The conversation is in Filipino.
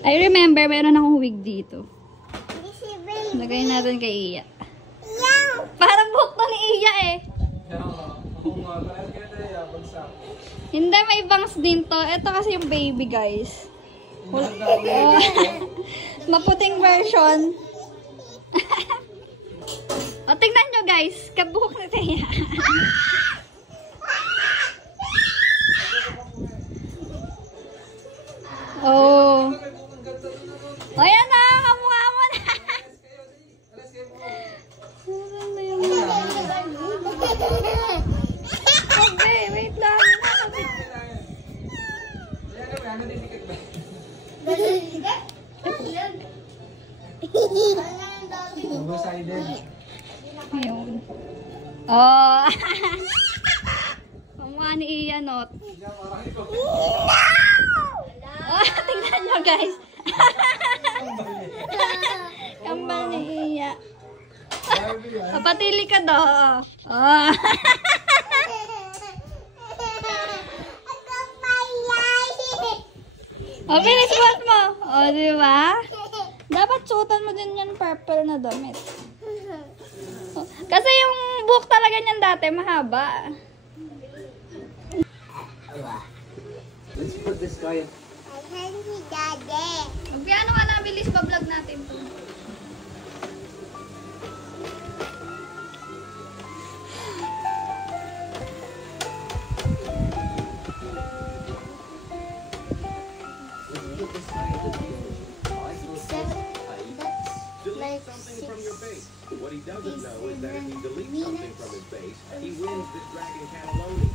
I remember, meron akong wig dito. Lagay natin kay Iya. Parang buhok to ni Iya eh. Hindi, may bangs din to. Ito kasi yung baby, guys. Maputing version. O, tingnan nyo, guys. Kabuhok na Iya. Oh. Ayan na, kamukha mo na. Sabi, wait lang. Ayun. Oh. Kamukha ni Ian, no? Oh, tingnan nyo, guys. Kambal ni Iya. Papatili ka do. Oh. Oh, bilis buhat mo. Oh, di ba? Dapat suotan mo din yan purple na damit. Oh, kasi yung buhok talaga niyan dati mahaba. Let's put this guy in. Magpiano ka na, bilis pa vlog natin to. Delete something from your base. What he doesn't know is that if he deletes something from his base, he wins this dragon cannelloni.